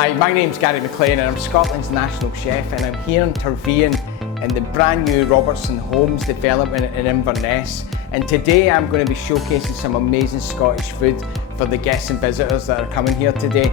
Hi, my name's Gary Maclean and I'm Scotland's national chef, and I'm here interviewing in the brand new Robertson homes development in Inverness. And today I'm going to be showcasing some amazing Scottish food for the guests and visitors that are coming here today.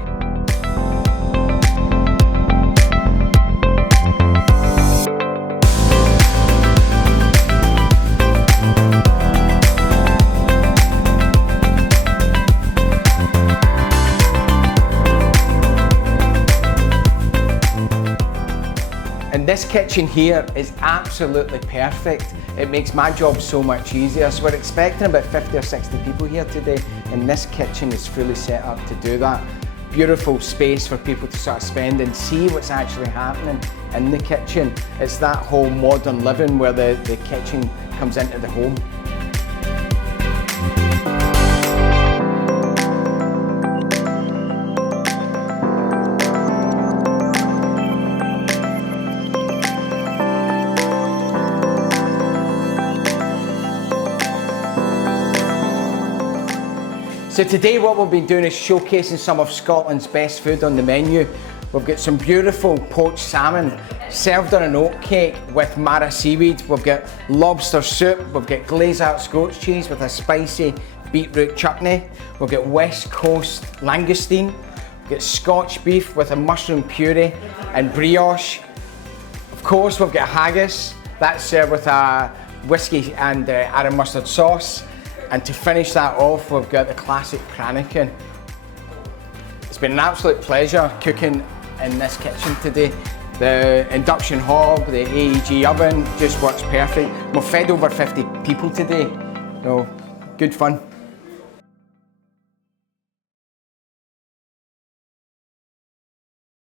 And this kitchen here is absolutely perfect. It makes my job so much easier. So we're expecting about 50 or 60 people here today, and this kitchen is fully set up to do that. Beautiful space for people to sort of spend and see what's actually happening in the kitchen. It's that whole modern living where the kitchen comes into the home. So today what we'll be doing is showcasing some of Scotland's best food on the menu. We've got some beautiful poached salmon served on an oat cake with Mara seaweed. We've got lobster soup, we've got glazed out Scotch cheese with a spicy beetroot chutney. We've got West Coast langoustine. We've got Scotch beef with a mushroom puree and brioche. Of course we've got haggis, that's served with a whiskey and Arran mustard sauce. And to finish that off, we've got the classic Cranachan. It's been an absolute pleasure cooking in this kitchen today. The induction hob, the AEG oven just works perfect. We've fed over 50 people today, so good fun.